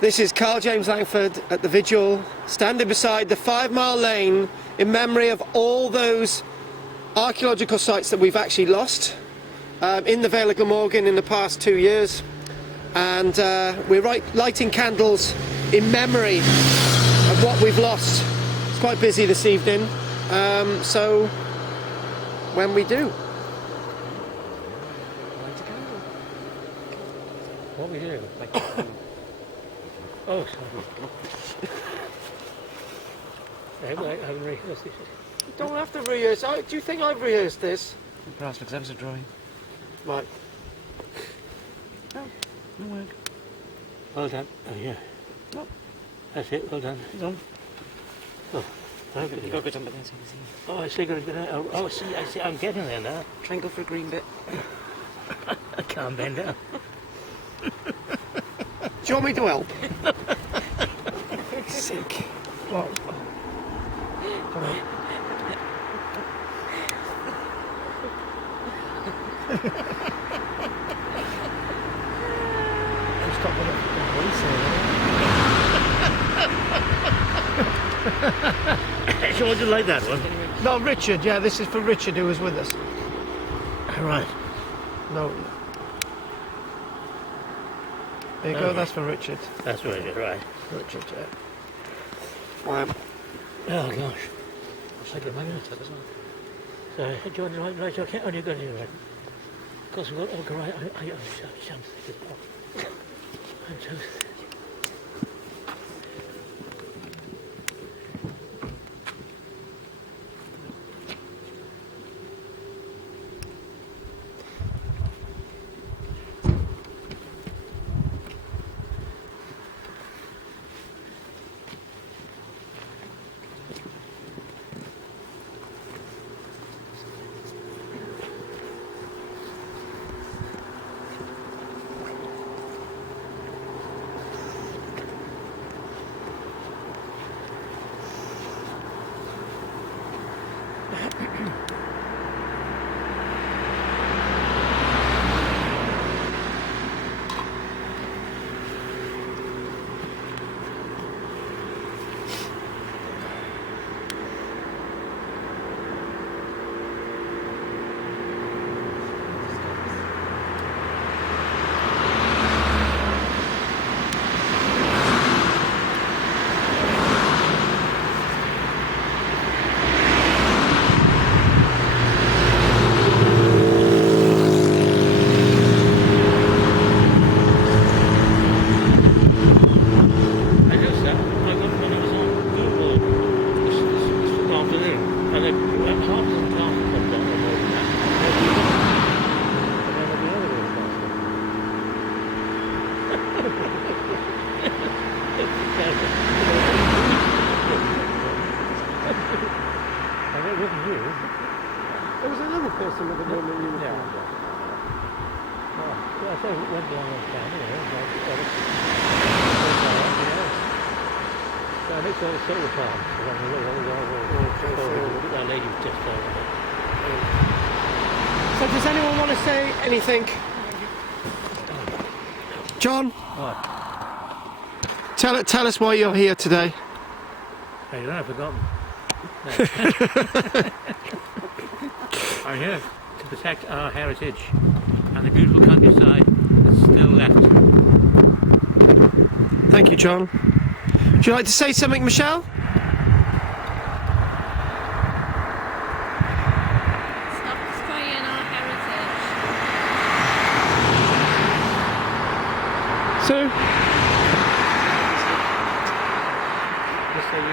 This is KARL-JAMES Langford at the vigil, standing beside the 5 Mile Lane in memory of all those archaeological sites that we've actually lost in the Vale of Glamorgan in the past 2 years. And we're lighting candles in memory of what we've lost. It's quite busy this evening, so when we do. What we do? Oh, sorry. I haven't rehearsed this. You don't have to rehearse. Do you think I've rehearsed this? Perhaps looks ever so drawing. Right. No, no work. Well done. Oh, yeah. No. That's it, well done. Done. Oh, You've got a bit on, but then so you can see. oh, I see, I see, I'm getting there now. Try and go for a green bit. I can't bend down. Do you want me to help? Sick. What? Stop with the voice here. So would you like that one? No, Richard. Yeah, this is for Richard, who was with us. Right. No. There you go. That's for Richard. That's right, right. Richard. Yeah. Oh gosh. I get my minutes up as well. So, do you want to write okay? Or do you go to the right? Because we've got to go right. I'm too. There was another person with a normal uniform. Yeah. I think it went along this time, So I mixed all the silver farms. That lady was just over there. So does anyone want to say anything? John? What? Tell us why you're here today. Hey, I've forgotten. I'm here to protect our heritage and the beautiful countryside that's still left. Thank you, John. Would you like to say something, Michelle? Stop destroying our heritage. Sue? Just say you.